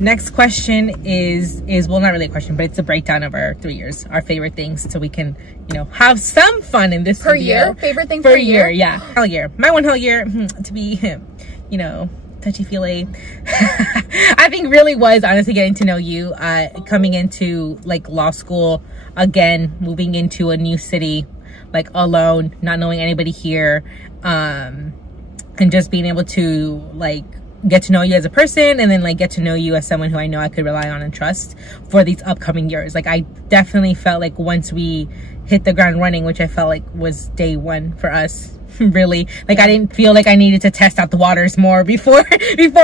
Next question is well, not really a question, but it's a breakdown of our 3 years, our favorite things, so we can, you know, have some fun in this per video. year. Favorite thing per year? Yeah, whole year. My one whole year to be, you know, touchy-feely. I think really was honestly getting to know you, coming into like law school again, moving into a new city, like alone, not knowing anybody here, and just being able to like get to know you as a person, and then like get to know you as someone who I know I could rely on and trust for these upcoming years. Like I definitely felt like once we hit the ground running, which I felt like was day one for us, really, like I didn't feel like I needed to test out the waters more before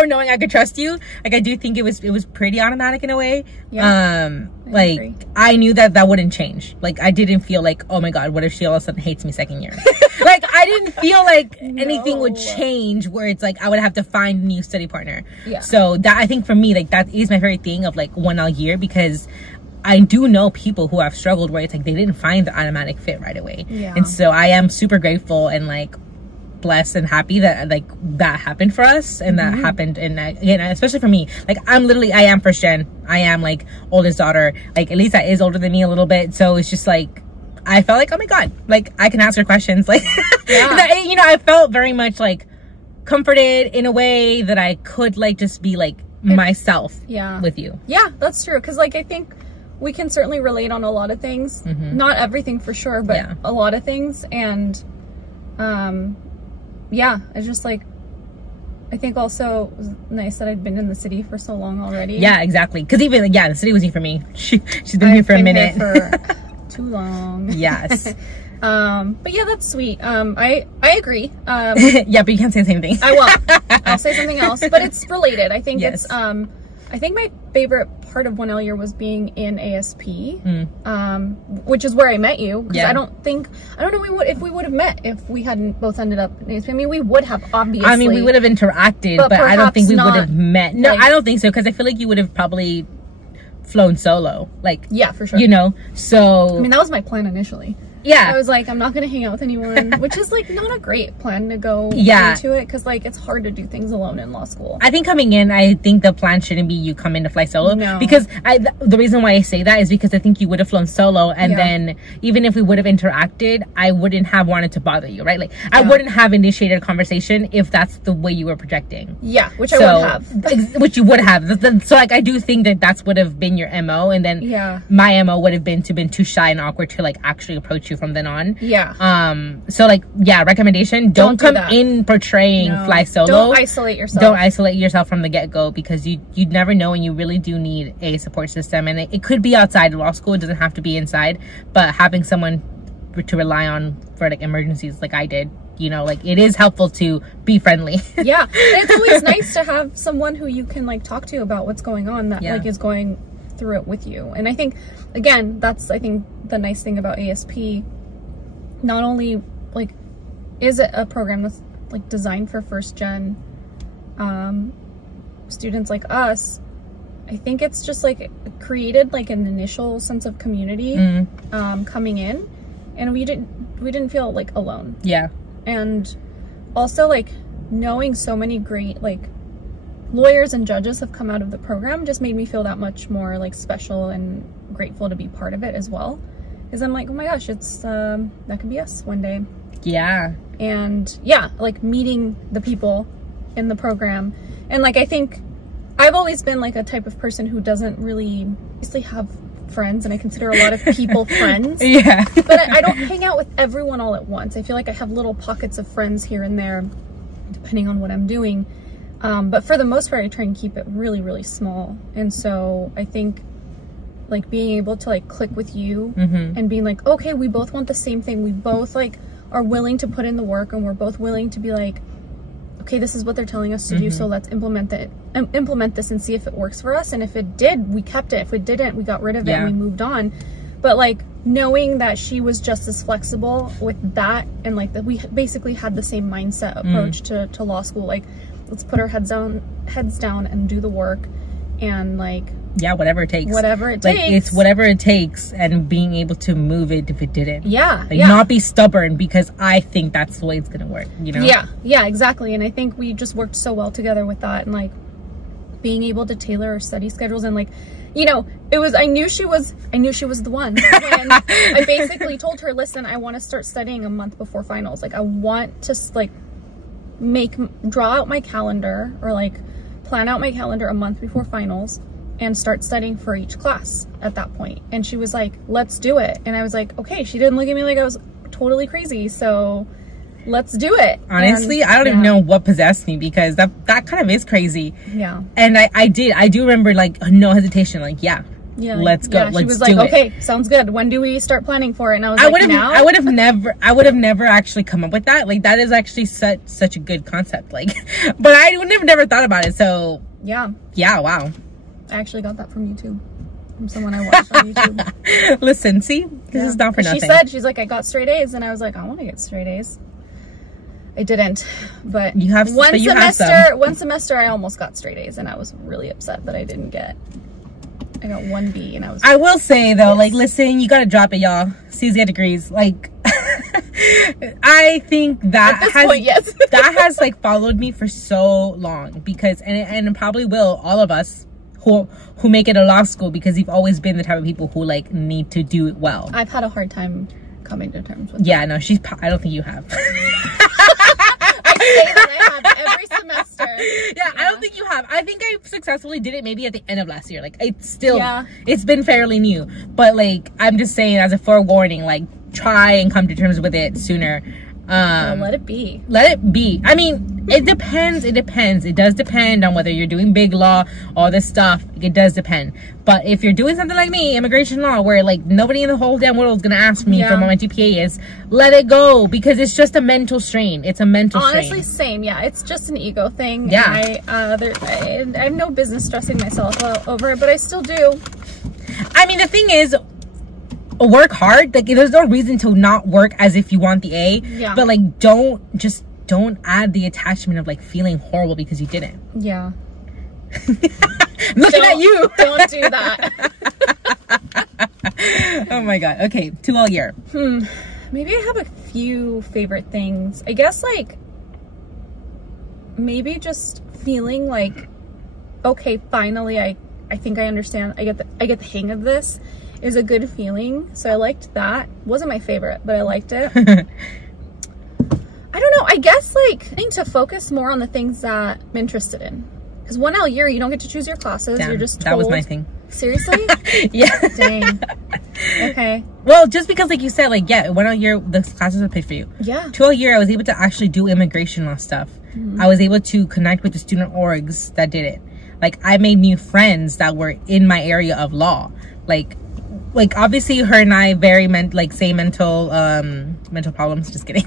knowing I could trust you. Like I do think it was pretty automatic in a way. Like I knew that wouldn't change. Like I didn't feel like, oh my god, what if she all of a sudden hates me second year? Like I didn't feel like anything would change where it's like I would have to find a new study partner. So that, I think for me, like that is my favorite thing of like one all year, because I do know people who have struggled where it's like they didn't find the automatic fit right away. And so I am super grateful and like blessed and happy that like that happened for us, and that happened. And again, especially for me, like I am first gen. I am like oldest daughter. Like Elisa is older than me a little bit, so it's just like I felt like, oh my god, like I can ask her questions. Like you know, I felt very much like comforted in a way that I could like just be like myself with you. Yeah, that's true, because like I think we can certainly relate on a lot of things. Not everything for sure, but a lot of things. And yeah, it's just like, I think also it was nice that I'd been in the city for so long already. Yeah, exactly. Because even like, the city was new for me. She's been here for a minute. For too long. Yes. But yeah, that's sweet. I agree. Yeah, but you can't say the same thing. I won't. I'll say something else, but it's related. I think it's I think my favorite part of 1L year was being in ASP, which is where I met you. Because I don't know if we would have met if we hadn't both ended up in ASP. I mean, we would have, obviously. I mean, we would have interacted, but I don't think we would have met. No, I don't think so, because I feel like you would have probably flown solo. Like, yeah, for sure. You know, so. I mean, that was my plan initially. Yeah. I was like, I'm not going to hang out with anyone, which is like not a great plan to go into it, because like it's hard to do things alone in law school. I think coming in, I think the plan shouldn't be you come in to fly solo. No. Because the reason why I say that is because I think you would have flown solo, and then even if we would have interacted, I wouldn't have wanted to bother you, right? Like I wouldn't have initiated a conversation if that's the way you were projecting. Yeah, which I would have. Which you would have. So like I do think that would have been your MO, and then my MO would have been too shy and awkward to like actually approach you from then on. So like recommendation, don't come in portraying fly solo. Don't isolate yourself. Don't isolate yourself from the get-go, because you'd never know, and you really do need a support system. And it could be outside of law school, it doesn't have to be inside, but having someone to rely on for like emergencies like I did, you know, like it is helpful to be friendly. Yeah, and it's always nice to have someone who you can like talk to about what's going on, that like is going through it with you. And I think again, that's I think the nice thing about ASP. Not only like is it a program that's like designed for first gen students like us, I think it's just like created like an initial sense of community coming in, and we didn't feel like alone. Yeah. And also like knowing so many great like lawyers and judges have come out of the program just made me feel that much more like special and grateful to be part of it as well. Because I'm like, oh my gosh, it's that could be us one day. Yeah. And yeah, like meeting the people in the program. And like I think I've always been like a type of person who doesn't really obviously have friends, and I consider a lot of people friends. Yeah. But I don't hang out with everyone all at once. I feel like I have little pockets of friends here and there depending on what I'm doing. But for the most part, I try and keep it really, really small. And so I think like being able to like click with you and being like, okay, we both want the same thing. We both like are willing to put in the work, and we're both willing to be like, okay, this is what they're telling us to do. So let's implement this and see if it works for us. And if it did, we kept it. If it didn't, we got rid of it and we moved on. But like knowing that she was just as flexible with that, and like that we basically had the same mindset approach to law school. Like, let's put our heads down and do the work, and like, yeah, whatever it takes. Whatever it takes. Like, it's whatever it takes, and being able to move it if it didn't. Yeah. Like, not be stubborn because I think that's the way it's gonna work, you know? Yeah, yeah, exactly. And I think we just worked so well together with that, and like being able to tailor our study schedules, and like, you know, it was, I knew she was the one when I basically told her, listen, I want to start studying a month before finals. Like, I want to like draw out my calendar, or like plan out my calendar a month before finals and start studying for each class at that point. And she was like, let's do it. And I was like, okay. She didn't look at me like I was totally crazy, so let's do it. Honestly, I don't even know what possessed me, because that kind of is crazy. Yeah. And I do remember, like, no hesitation, like, let's go. She was like, okay, sounds good. When do we start planning for it? And I was like, now? I would have never actually come up with that. Like, that is actually such a good concept. Like, but I would never thought about it. So yeah, wow. I actually got that from YouTube. From someone I watched on YouTube. Listen, see, this is not for nothing. She's like, I got straight A's, and I was like, I want to get straight A's. I didn't, but you have one semester I almost got straight A's, and I was really upset that I didn't get. I got 1 B, and I will say though, like, listen, you gotta drop it, y'all. C's get degrees. Like, I think that that has like followed me for so long, because and it probably will all of us who make it a law school, because you've always been the type of people who like need to do it well. I've had a hard time coming to terms with that. No, I don't think you have. I say that I have every semester. Yeah, I don't think you have. I think I successfully did it maybe at the end of last year. Like, it's still, it's been fairly new. But like, I'm just saying as a forewarning, like, try and come to terms with it sooner. Let it be. Let it be. I mean, it depends. It does depend on whether you're doing big law, all this stuff. It does depend. But if you're doing something like me, immigration law, where like nobody in the whole damn world is gonna ask me for what my GPA is, let it go, because it's just a mental strain. It's a mental strain. Honestly, same. Yeah, it's just an ego thing. Yeah. I have no business stressing myself over it, but I still do. I mean, the thing is, work hard. Like, there's no reason to not work as if you want the A. Yeah. But like, don't add the attachment of like feeling horrible because you didn't. Yeah. Looking at you. Don't do that. Oh my god. Okay, 2 all year. Maybe I have a few favorite things. I guess like maybe just feeling like, okay, finally I think I understand. I get the hang of this. Is a good feeling. So I liked that. Wasn't my favorite, but I liked it. I don't know. I guess like I need to focus more on the things that I'm interested in. Because 1L year, you don't get to choose your classes. Damn, you're just told. That was my thing. Seriously? Yeah. Dang. Okay. Well, just because like you said, like, 1L year, the classes are paid for you. Yeah. 2L year, I was able to actually do immigration law stuff. I was able to connect with the student orgs that did it. Like, I made new friends that were in my area of law. Like obviously her and I same mental problems, just kidding.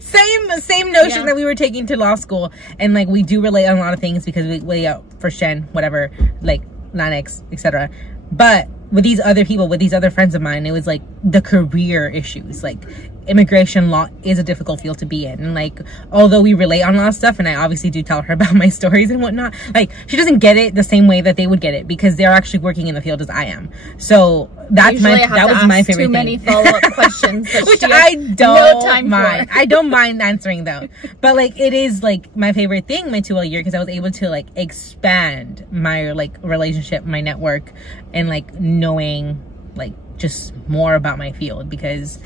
same notion that we were taking to law school, and like we do relate on a lot of things because we for Shen, whatever, like Lanex, etc. But with these other people, with these other friends of mine, it was like the career issues. Like, immigration law is a difficult field to be in, and like, although we relate on a lot of stuff, and I obviously do tell her about my stories and whatnot, like, she doesn't get it the same way that they would get it, because they're actually working in the field as I am. So that was my favorite thing. Too many follow-up questions, which I don't mind. I don't mind answering though. But like, it is like my favorite thing, my 2L year, because I was able to like expand my like relationship, my network, and like knowing like just more about my field, because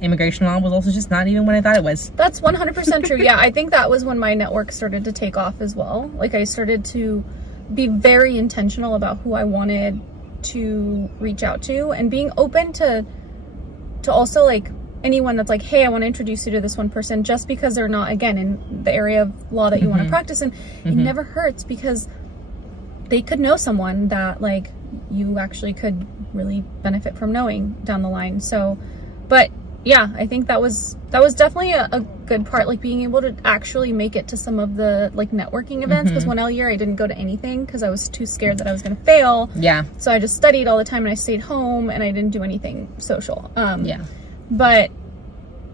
immigration law was also just not even what I thought it was. That's 100% true. Yeah, I think that was when my network started to take off as well. Like, I started to be very intentional about who I wanted to reach out to, and being open to also like anyone that's like, hey, I want to introduce you to this one person, just because they're not, again, in the area of law that you want to practice in. It never hurts, because they could know someone that like you actually could really benefit from knowing down the line. So, but yeah, I think that was definitely a good part, like being able to actually make it to some of the like networking events, because 1L year I didn't go to anything because I was too scared that I was going to fail. Yeah. So I just studied all the time, and I stayed home, and I didn't do anything social. But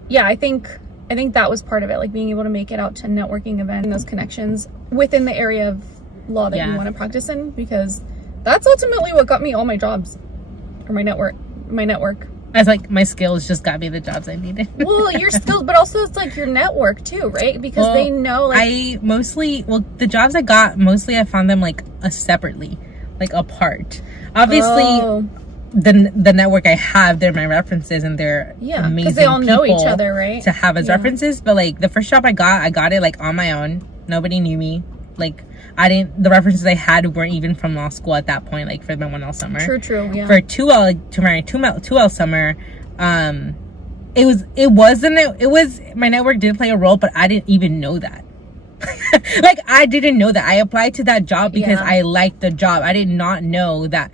yeah, I think that was part of it, like being able to make it out to networking events and those connections within the area of law that you want to practice in, because that's ultimately what got me all my jobs, or my network. I was like, my skills just got me the jobs I needed. Well, your skills, but also it's like your network too, right? Because they know, like, the jobs I got, mostly I found them like separately, like apart. Obviously, the network I have, they're my references, and they're amazing because they all know each other, right? To have as references. But like the first job I got it like on my own. Nobody knew me. Like the references I had weren't even from law school at that point, like for my 1L summer. True, yeah. For 2L summer, my network did play a role, but I didn't even know that. Like, I didn't know that. I applied to that job because I liked the job. I did not know that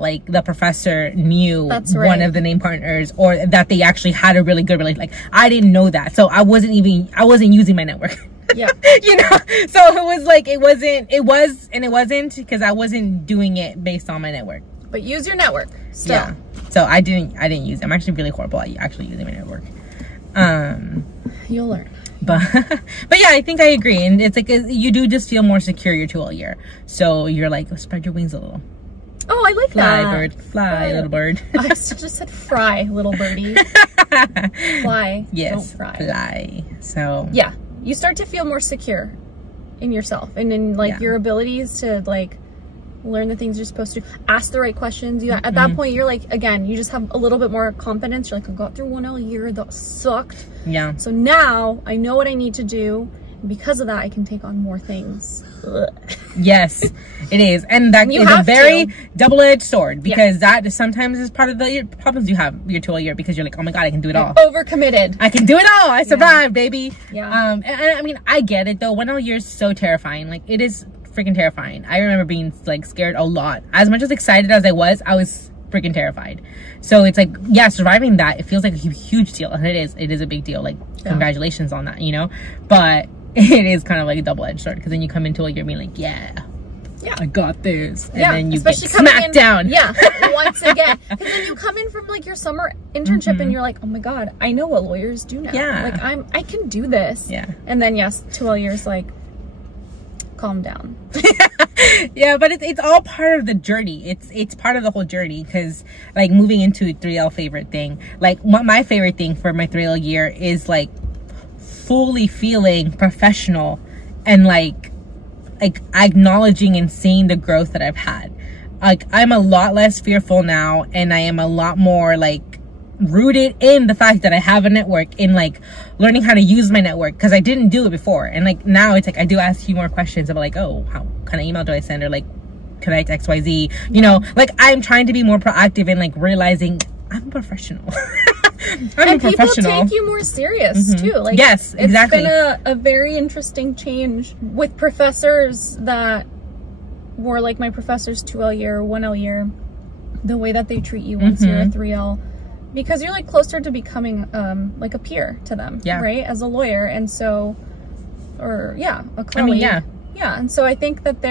like the professor knew one of the name partners, or that they actually had a really good relationship. Like, I didn't know that. So I wasn't using my network. Yeah. You know, so it was like, it wasn't because I wasn't doing it based on my network. But use your network still. Yeah. So I didn't use it. I'm actually really horrible at actually using my network. You'll learn. But yeah, I think I agree. And it's like, you do just feel more secure your 2L year. So you're like, spread your wings a little. Oh, I like that. Fly, bird. Fly, little bird. I just said fry, little birdie. Fly. Yes. Don't fry. Fly. So. Yeah. You start to feel more secure in yourself and in like your abilities to like learn the things you're supposed to, ask the right questions. At that point, you're like, again, you just have a little bit more confidence. You're like, I got through 1L year, that sucked. Yeah. So now I know what I need to do. And because of that, I can take on more things. Ugh. Yes, it is. And that is a very double-edged sword, because that sometimes is part of the problems you have your 2L year, because you're like, oh my God, I can do it all. Overcommitted. I can do it all. I survived, baby. Yeah. And I mean, I get it though. 1L year is so terrifying. Like, it is freaking terrifying. I remember being like scared a lot. As much as excited as I was freaking terrified. So it's like, yeah, surviving that, it feels like a huge deal. And it is a big deal. Like, congratulations on that, you know? But it is kind of like a double-edged sword, because then you come into a year being like, yeah, I got this. And then you get smacked down. Yeah, once again. Because then you come in from like your summer internship and you're like, oh my God, I know what lawyers do now. Yeah. Like, I can do this. Yeah. And then, yes, 2L years like, calm down. Yeah, but it's all part of the journey. It's part of the whole journey, because like moving into 3L favorite thing, like my favorite thing for my 3L year is like fully feeling professional and like acknowledging and seeing the growth that I've had. Like, I'm a lot less fearful now, and I am a lot more like rooted in the fact that I have a network, in like learning how to use my network, because I didn't do it before. And like now it's like I do ask you more questions about like, oh, how kind of email do I send, or like connect XYZ, you know? Like, I'm trying to be more proactive in like realizing I'm a professional. And people take you more serious too. Like, yes, exactly. It's been a very interesting change with professors that were like my professors 2L year, 1L year, the way that they treat you once you're a 3L, because you're like closer to becoming like a peer to them, right? As a lawyer. And so, or a colleague. I mean, and so I think that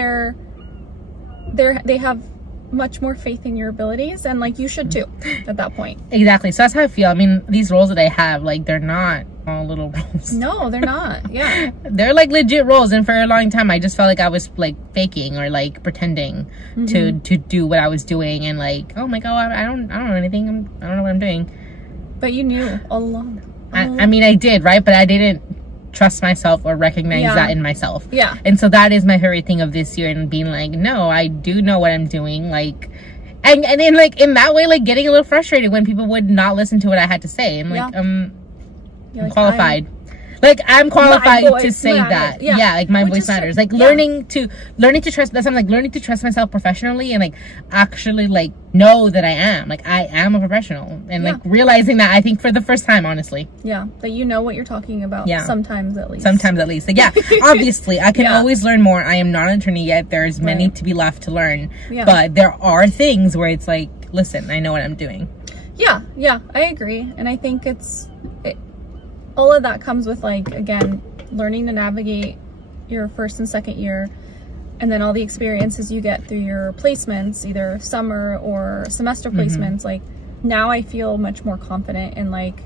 they have much more faith in your abilities, and like you should too at that point. Exactly. So that's how I feel. I mean, these roles that I have, like, they're not all little roles. No, they're not. Yeah. They're like legit roles, and for a long time I just felt like I was like faking or like pretending to do what I was doing, and like, oh my God, I don't know anything. I don't know what I'm doing. But you knew all along. I mean, I did, right? But I didn't trust myself or recognize that in myself. Yeah. And so that is my favorite thing of this year, and being like, no, I do know what I'm doing. Like, and then like in that way, like getting a little frustrated when people would not listen to what I had to say. And like, I'm qualified. I'm qualified to say that. Yeah, like my voice matters. Like learning to trust. That's something like learning to trust myself professionally, and like actually like know that I am a professional, and like realizing that, I think for the first time, honestly. Yeah, that you know what you're talking about. Yeah. Sometimes at least. Like, yeah, obviously I can always learn more. I am not an attorney yet. There's many to be left to learn. Yeah. But there are things where it's like, listen, I know what I'm doing. Yeah, I agree, and I think all of that comes with, like, again, learning to navigate your first and second year, and then all the experiences you get through your placements, either summer or semester placements. Like, now I feel much more confident in, like,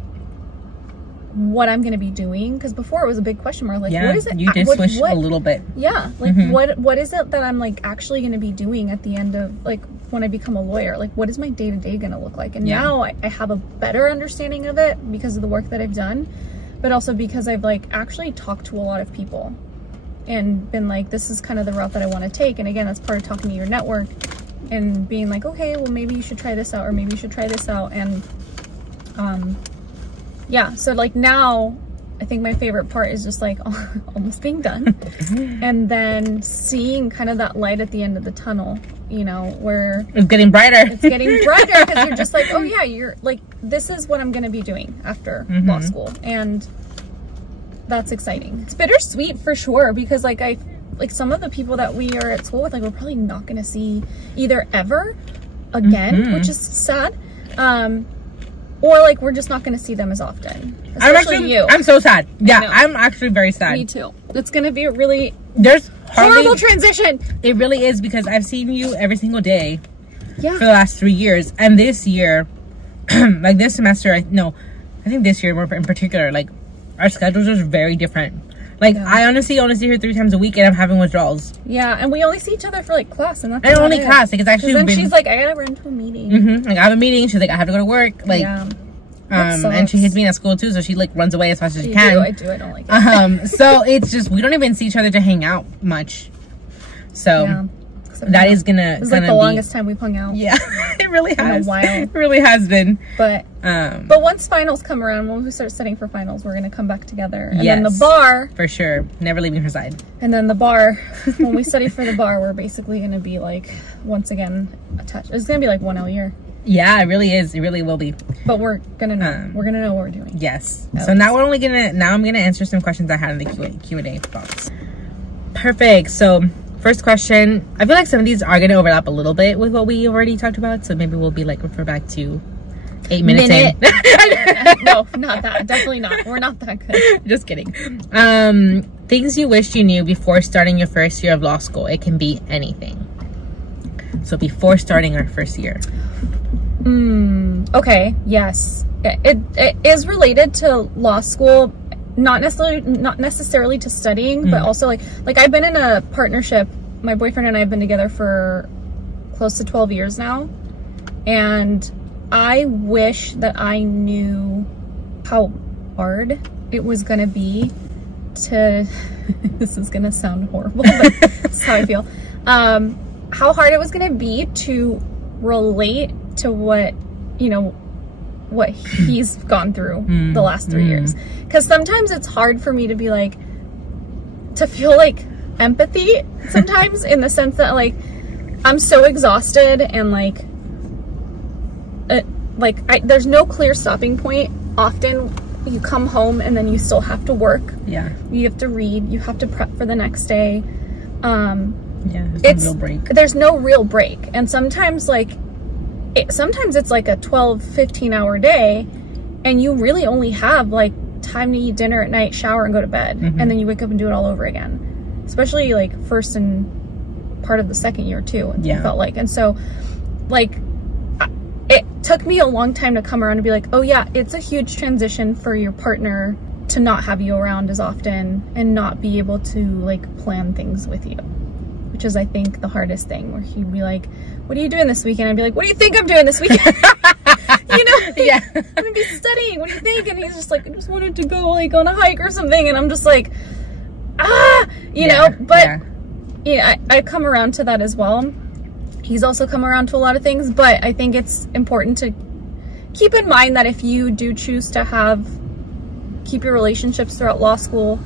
what I'm going to be doing, because before it was a big question mark, like what is it? You did switch a little bit. Yeah, like what is it that I'm like actually going to be doing at the end of, like, when I become a lawyer? Like, what is my day-to-day going to look like? And now I have a better understanding of it because of the work that I've done, but also because I've like actually talked to a lot of people and been like, this is kind of the route that I want to take. And again, that's part of talking to your network and being like, okay, well, maybe you should try this out, or maybe you should try this out. And yeah, so like now I think my favorite part is just like almost being done and then seeing kind of that light at the end of the tunnel, you know, where it's getting brighter. It's getting brighter because you're just like, oh yeah, you're like, this is what I'm going to be doing after law school. And that's exciting. It's bittersweet for sure, because like some of the people that we are at school with, like, we're probably not going to see either ever again, which is sad. Or like we're just not going to see them as often. Especially you. I'm so sad. Yeah, I'm actually very sad. Me too. It's going to be a really horrible transition. It really is, because I've seen you every single day for the last 3 years, and this year, like this semester, I think this year more in particular, like our schedules are very different. Like I honestly only see her 3 times a week, and I'm having withdrawals. Yeah, and we only see each other for like class, and that's and only class. Like it's actually. Then she's like, I gotta run to a meeting. Like I have a meeting. She's like, I have to go to work. Like, and she hits me at school too, so she like runs away as fast as she can. I do. I don't like it. So it's just we don't even see each other to hang out much. So that is gonna. It's like the longest time we've hung out. Yeah, it really has. In a while. It really has been. But once finals come around, when we start studying for finals, we're gonna come back together. And then the bar, for sure, never leaving her side. And then the bar, when we study for the bar, we're basically gonna be like once again attached. It's gonna be like 1L year. Yeah, it really is. It really will be. But we're gonna know. We're gonna know what we're doing. Yes. So now we're only gonna. Now I'm gonna answer some questions I had in the Q&A box. Perfect. So. First question. I feel like some of these are going to overlap a little bit with what we already talked about. So maybe we'll be like, refer back to 8 minutes in. No, not that. Definitely not. We're not that good. Just kidding. Things you wished you knew before starting your first year of law school. It can be anything. So before starting our first year. Okay. Yes. It is related to law school. Not necessarily to studying, but also like I've been in a partnership. My boyfriend and I have been together for close to 12 years now, and I wish that I knew how hard it was gonna be to this is gonna sound horrible, but that's how I feel. How hard it was gonna be to relate to what he's gone through the last 3 years. Because sometimes it's hard for me to be like, to feel like empathy sometimes, in the sense that like, I'm so exhausted and there's no clear stopping point. Often you come home and then you still have to work. Yeah. You have to read, you have to prep for the next day. There's no real break. There's no real break. And sometimes sometimes it's like a 12-15 hour day, and you really only have like time to eat dinner at night, shower, and go to bed, and then you wake up and do it all over again. Especially like first and part of the second year too. It felt like, and so like it took me a long time to come around and be like, oh yeah, it's a huge transition for your partner to not have you around as often and not be able to like plan things with you, which is I think the hardest thing, where he'd be like, what are you doing this weekend? I'd be like, what do you think I'm doing this weekend? Yeah. I'm gonna be studying. What do you think? And he's just like, I just wanted to go like on a hike or something. And I'm just like, you know, but yeah, I come around to that as well. He's also come around to a lot of things, but I think it's important to keep in mind that if you do choose to keep your relationships throughout law school,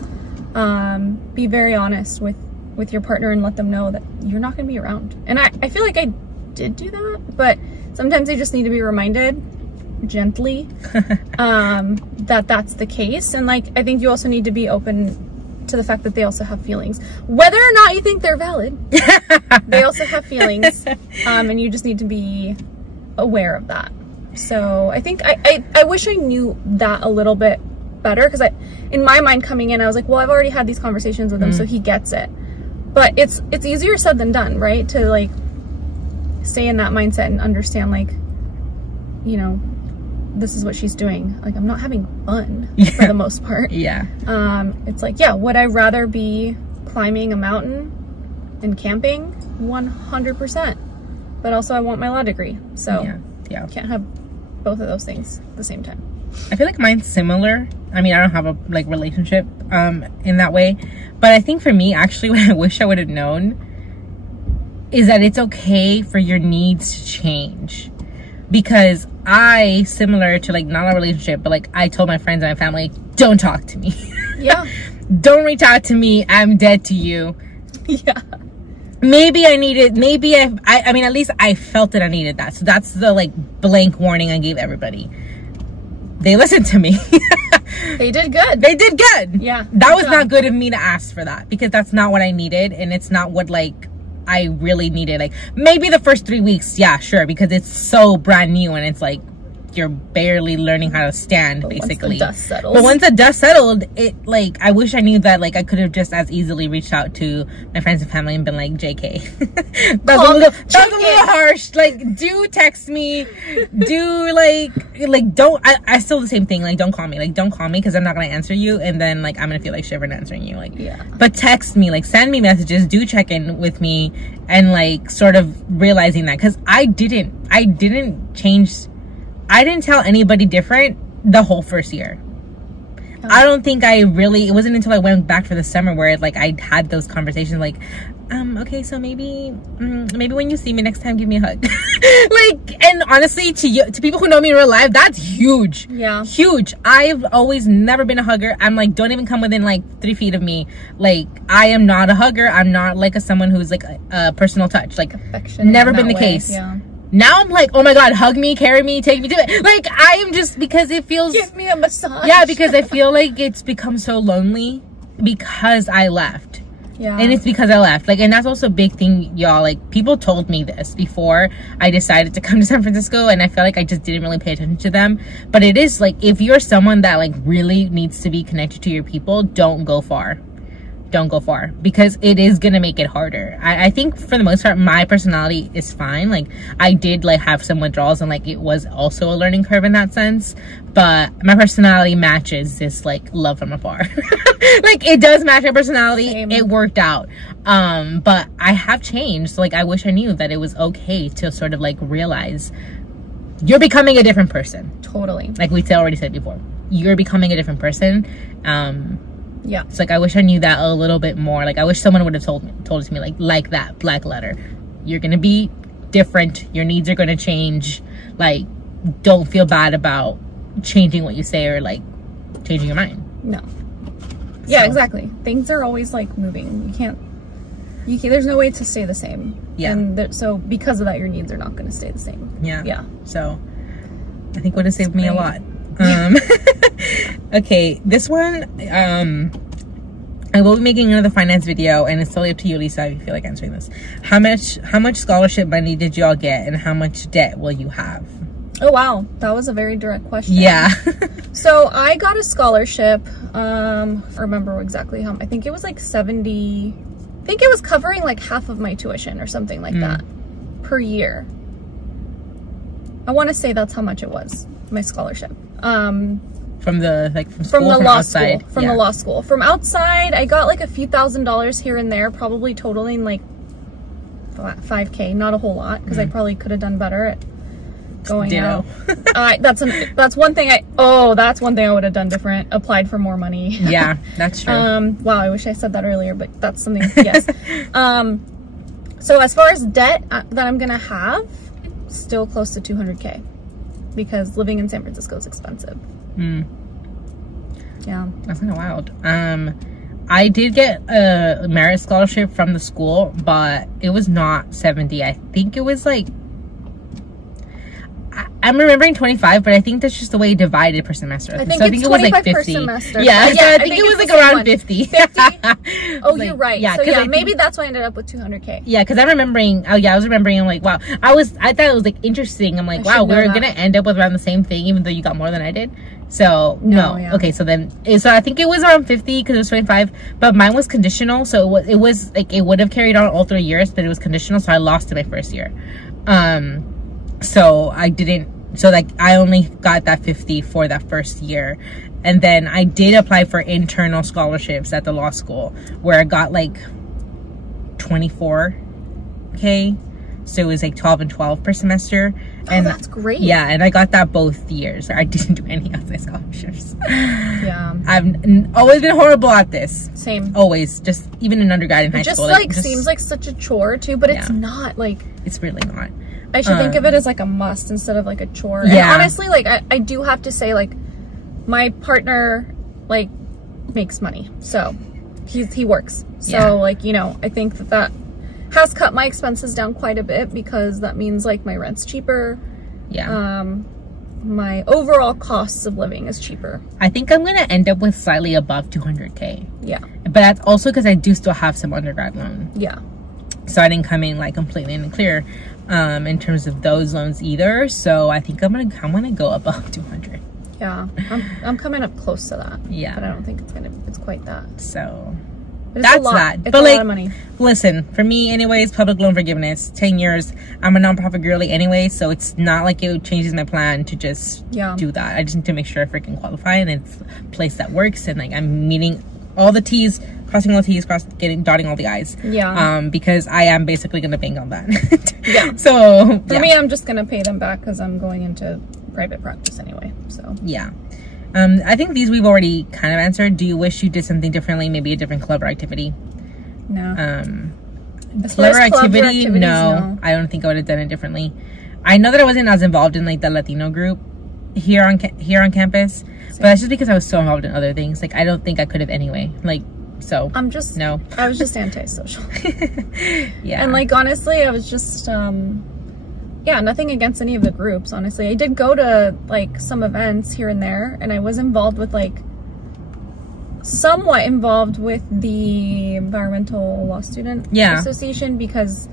be very honest with your partner and let them know that you're not going to be around. And I feel like I did do that, but sometimes they just need to be reminded gently that that's the case. And like, I think you also need to be open to the fact that they also have feelings, whether or not you think they're valid. They also have feelings, and you just need to be aware of that. So I think I wish I knew that a little bit better, because in my mind coming in, I was like, well, I've already had these conversations with him, so he gets it. But it's easier said than done, right? To like stay in that mindset and understand, like, you know, this is what she's doing. Like, I'm not having fun for the most part. Yeah. It's like, yeah, would I rather be climbing a mountain and camping? 100%. But also I want my law degree. So yeah. Can't have both of those things at the same time. I feel like mine's similar. I mean, I don't have a like relationship in that way. But I think for me, actually, what I wish I would have known is that it's okay for your needs to change. Because I, similar to like not a relationship, but like I told my friends and my family, don't talk to me. Yeah. Don't reach out to me. I'm dead to you. Yeah. Maybe I needed, maybe I mean, at least I felt that I needed that. So that's the like blank warning I gave everybody. They listened to me. They did good. They did good. Yeah. That was not good of me to ask for that, because that's not what I needed. And it's not what like I really needed. Like maybe the first 3 weeks, yeah, sure, because it's so brand new and it's like you're barely learning how to stand, but basically. Once the dust settles. But once the dust settled, it like I wish I knew that like I could have just as easily reached out to my friends and family and been like, JK. That's a little harsh. Like, do text me. Do like don't I still the same thing. Like, don't call me. Like, don't call me because I'm not gonna answer you, and then like I'm gonna feel like shivering answering you. Like, yeah. But text me, like send me messages, do check in with me, and like sort of realizing that, because I didn't change. I didn't tell anybody different the whole first year. Oh. I don't think I really, it wasn't until I went back for the summer where like I had those conversations like, okay, so maybe when you see me next time, give me a hug. Like, and honestly, to people who know me in real life, that's huge. Yeah. Huge. I've always never been a hugger. I'm like, don't even come within like 3 feet of me. Like, I am not a hugger. I'm not like someone who's like a personal touch. Like, affectionate, never been the case. Yeah. Now I'm like, oh my God, hug me, carry me, take me to it. Like, I am just, because it feels... Give me a massage. Yeah, because I feel like it's become so lonely because I left. Yeah. And it's because I left. Like, and that's also a big thing, y'all. Like, people told me this before I decided to come to San Francisco, and I feel like I just didn't really pay attention to them. But it is, like, if you're someone that, like, really needs to be connected to your people, don't go far. Don't go far, because it is gonna make it harder. I think for the most part my personality is fine. Like, I did like have some withdrawals, and like it was also a learning curve in that sense, but my personality matches this like love from afar. Like, it does match my personality. Same. It worked out. But I have changed. So, like, I wish I knew that it was okay to sort of like realize you're becoming a different person. Totally. Like we already said before, you're becoming a different person. Yeah. It's like, I wish I knew that a little bit more. Like, I wish someone would have told it to me like that, black letter. You're gonna be different. Your needs are gonna change. Like, don't feel bad about changing what you say or like changing your mind. No. Yeah, so. Exactly. Things are always like moving. You can't, there's no way to stay the same. Yeah. And so because of that, your needs are not gonna stay the same. Yeah. Yeah. So I think would have saved me a lot. Okay, this one, I will be making another finance video, and it's totally up to you, Lisa, if you feel like answering this. How much scholarship money did you all get, and how much debt will you have? Oh wow, that was a very direct question. Yeah. So I got a scholarship. I remember exactly how. I think it was like 70. I think it was covering like half of my tuition or something like that per year. I want to say that's how much it was, my scholarship. From the law school. From the law school. From outside, I got like a few $1,000s here and there, probably totaling like $5K. Not a whole lot, because I probably could have done better at going out. That's one thing I would have done different. Applied for more money. Yeah, that's true. Wow, I wish I said that earlier, but that's something. Yes. So as far as debt that I'm gonna have, still close to 200K, because living in San Francisco is expensive. Yeah, that's kind of wild. I did get a merit scholarship from the school, but it was not 70. I think it was like, I'm remembering 25, but I think that's just the way it divided per semester. I think it was like 50. Semester. Yeah, so I think it was like around 50. 50? Oh, like, you're right. Yeah, so yeah, maybe that's why I ended up with 200K. Yeah, because I'm remembering, I was remembering, I'm like, wow. I thought it was like interesting. I'm like, wow, we're going to end up with around the same thing, even though you got more than I did. So, no. Yeah. Okay, so I think it was around 50 because it was 25, but mine was conditional. So it was like, it would have carried on all 3 years, but it was conditional. So I lost it my first year. So I didn't So like I only got that 50 for that first year. And then I did apply for internal scholarships at the law school where I got like 24K. So it was like 12 and 12 per semester. And that's great. Yeah, and I got that both years. I didn't do any outside scholarships. Yeah. I've always been horrible at this. Same. Always. Just even in undergrad and high school. It just seems like such a chore too, but it's not like... It's really not. I should think of it as like a must instead of like a chore. Yeah. And honestly, like I do have to say, like, my partner like makes money. So he works. So like, you know, I think that has cut my expenses down quite a bit because that means like my rent's cheaper. Yeah. My overall costs of living is cheaper. I think I'm gonna end up with slightly above 200K. Yeah. But that's also because I do still have some undergrad loan. Yeah. So I didn't come in like completely in the clear in terms of those loans either. So I think I'm gonna go above 200. Yeah. I'm coming up close to that. Yeah. But I don't think it's quite that. So that's that. It's but a like, lot of money. Listen, for me anyways, public loan forgiveness, 10 years. I'm a nonprofit girly anyway, so it's not like it changes my plan to just do that. I just need to make sure I freaking qualify and it's a place that works and like I'm meeting all the T's, crossing all the T's, dotting all the I's. Yeah. Because I am basically gonna bank on that. Yeah. So for me, I'm just gonna pay them back because I'm going into private practice anyway. So yeah. I think these we've already kind of answered. Do you wish you did something differently? Maybe a different club or activity? No. Club or activity? No. I don't think I would have done it differently. I know that I wasn't as involved in like the Latino group here on campus, but that's just because I was so involved in other things. Like I don't think I could have anyway. Like so. I was just antisocial. Yeah. And like honestly, I was just yeah, nothing against any of the groups, honestly. I did go to like some events here and there, and I was involved with like somewhat involved with the Environmental Law Student Association because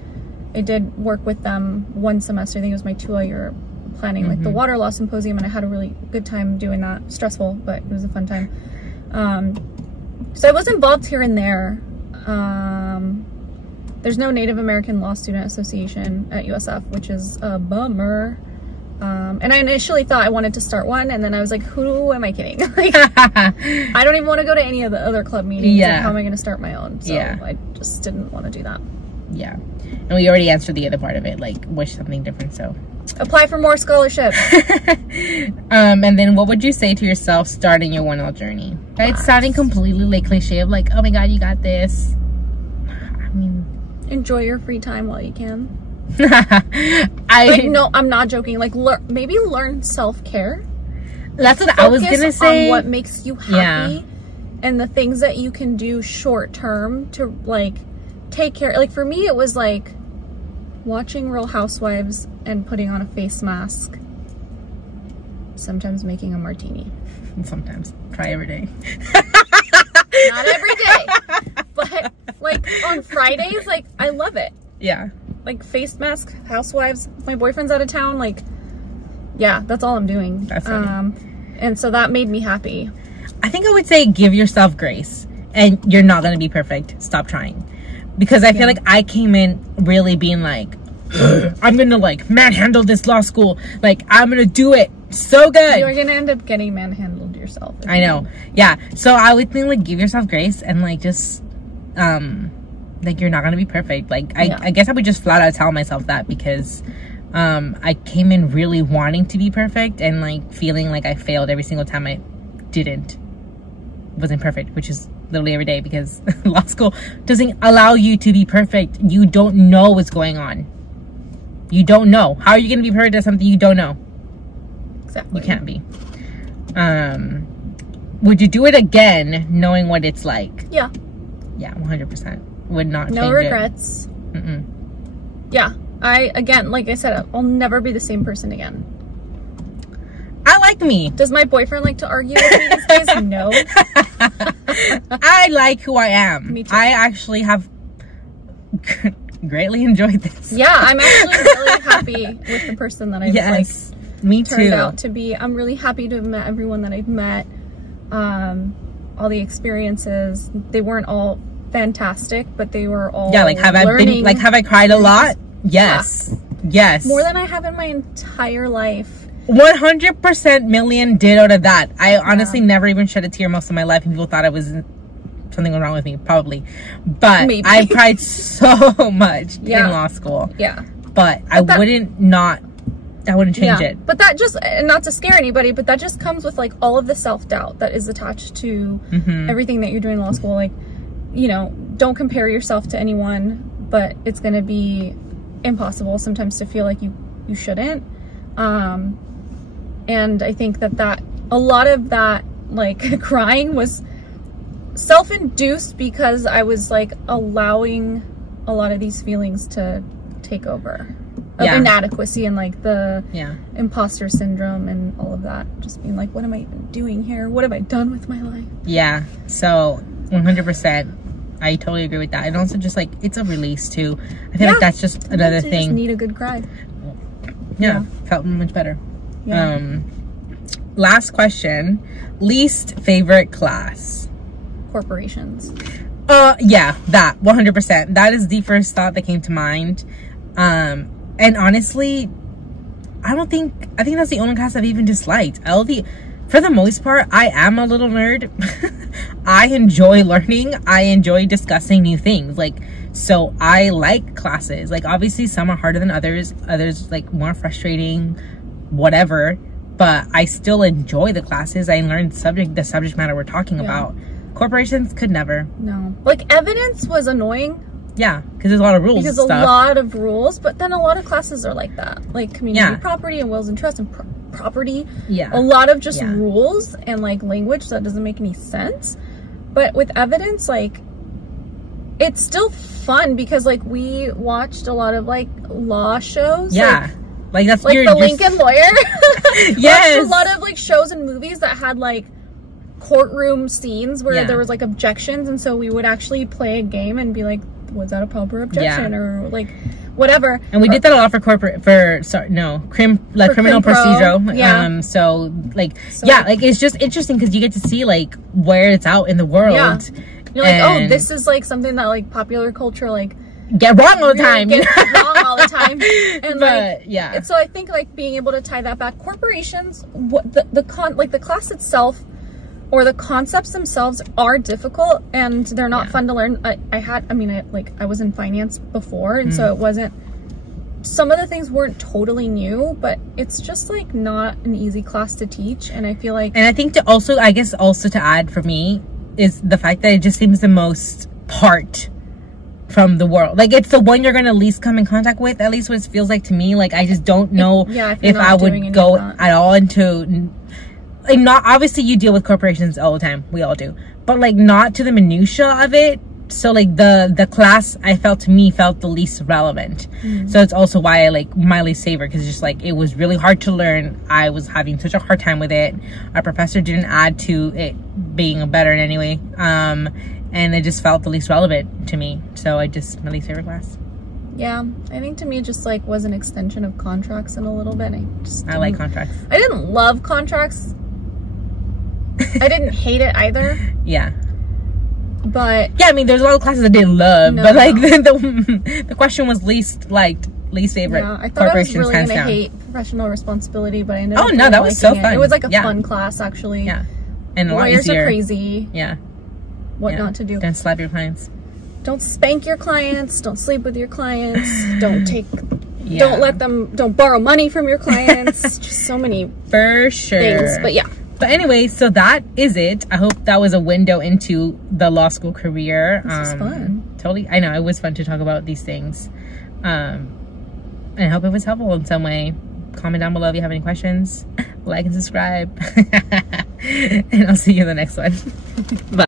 I did work with them one semester. I think it was my 2-year planning like the water law symposium, and I had a really good time doing that. Stressful, but it was a fun time. So I was involved here and there. There's no Native American Law Student Association at USF, which is a bummer. And I initially thought I wanted to start one, and then I was like, who am I kidding? Like, I don't even want to go to any of the other club meetings. Yeah. Like, how am I going to start my own? So I just didn't want to do that. Yeah. And we already answered the other part of it, like wish something different, so. Apply for more scholarships. And then what would you say to yourself starting your 1L journey? Right? It's sounding completely like cliche of like, oh my God, you got this. I mean, enjoy your free time while you can. No, I'm not joking. Like, maybe learn self-care. That's what I was gonna say. On what makes you happy and the things that you can do short term to like take care. Like for me, it was like watching Real Housewives and putting on a face mask. Sometimes making a martini. And sometimes try every day. Not every day, but like on Fridays, like I love it. Yeah. Like face mask, housewives, my boyfriend's out of town, like yeah, that's all I'm doing. That's funny. And so that made me happy. I think I would say give yourself grace, and you're not going to be perfect. Stop trying. Because I feel like I came in really being like, I'm going to like manhandle this law school. Like I'm going to do it so good. You're going to end up getting manhandled yourself. I know. Yeah. So I would think like give yourself grace and like just like you're not going to be perfect. Like I guess I would just flat out tell myself that because I came in really wanting to be perfect and like feeling like I failed every single time I wasn't perfect, which is literally every day because law school doesn't allow you to be perfect. You don't know what's going on. You don't know. How are you going to be perfect at something you don't know? Exactly. You can't be. Would you do it again knowing what it's like? Yeah. Yeah, 100%. Would not change it. No regrets. Yeah. Again, like I said, I'll never be the same person again. I like me. Does my boyfriend like to argue with me these days? No. I like who I am. Me too. I actually have greatly enjoyed this. Yeah, I'm actually really happy with the person that I've me turned too. out to be. I'm really happy to have met everyone that I've met. All the experiences, they weren't all fantastic, but they were all like have I cried a lot? Yes. Yes. More than I have in my entire life. 100% million ditto to that. I honestly never even shed a tear most of my life, and people thought I was something wrong with me, probably. But maybe. I cried so much in law school. Yeah. But I wouldn't change it. But that just, not to scare anybody, but that just comes with like all of the self-doubt that is attached to everything that you're doing in law school. Like, you know, don't compare yourself to anyone, but it's going to be impossible sometimes to feel like you shouldn't. And I think that a lot of that, like, crying was self-induced because I was like allowing a lot of these feelings to take over. Of inadequacy and like the imposter syndrome and all of that. Just being like, what am I even doing here? What have I done with my life? Yeah. So 100%. I totally agree with that. And also just like, it's a release too. I feel like that's just another thing. Just need a good cry. Yeah. Felt much better. Yeah. Last question. Least favorite class? Corporations. Yeah, that 100%. That is the first thought that came to mind. And honestly, I think that's the only class I've even disliked. LD, for the most part, I am a little nerd. I enjoy learning. I enjoy discussing new things. Like, so I like classes. Like, obviously some are harder than others. Others like more frustrating, whatever. But I still enjoy the classes. I learn the subject matter we're talking about. Corporations could never. No. Like, evidence was annoying. Yeah, because there's a lot of rules. Because a lot of rules, but then a lot of classes are like that. Like community property and wills and trusts and property. Yeah. A lot of just rules and like language that doesn't make any sense. But with evidence, like, it's still fun because like we watched a lot of like law shows. Yeah. Like that's like the Lincoln Lawyer. Yes. A lot of like shows and movies that had like courtroom scenes where there was like objections, and so we would actually play a game and be like, was that a proper objection or like whatever. And we did that a lot for criminal procedural. So like like it's just interesting because you get to see like where it's out in the world. You're like, oh, this is like something that like popular culture like get wrong all the time. Get wrong all the time. And but, and so I think like being able to tie that back, corporations, what the class itself or the concepts themselves are difficult and they're not fun to learn. I was in finance before, and so it wasn't, some of the things weren't totally new, but it's just like not an easy class to teach. And I feel like, and I think to add for me is the fact that it just seems the most part from the world. Like, it's the one you're gonna least come in contact with, at least what it feels like to me. Like, I just don't know if I would go at all into, like, not, obviously you deal with corporations all the time, we all do, but like not to the minutia of it. So like the class I felt the least relevant. So it's also why I like my least favorite, because just like it was really hard to learn. I was having such a hard time with it. Our professor didn't add to it being better in any way, and it just felt the least relevant to me. So my least favorite class. Yeah, I think to me it just like was an extension of contracts in a little bit. I like contracts. I didn't love contracts. I didn't hate it either. Yeah. But yeah, I mean, there's a lot of classes I didn't love, but like the question was least favorite. Yeah, I thought I was really gonna hate professional responsibility, but I ended up that was so fun. It was like a fun class, actually. Yeah, and lawyers are crazy. Yeah, what not to do? Don't slap your clients. Don't spank your clients. Don't sleep with your clients. Don't take. Don't let them. Don't borrow money from your clients. Just so many for sure things. But yeah. But anyway, so that is it. I hope that was a window into the law school career. This was fun. Totally. I know, it was fun to talk about these things. And I hope it was helpful in some way. Comment down below if you have any questions. Like and subscribe. And I'll see you in the next one. Bye.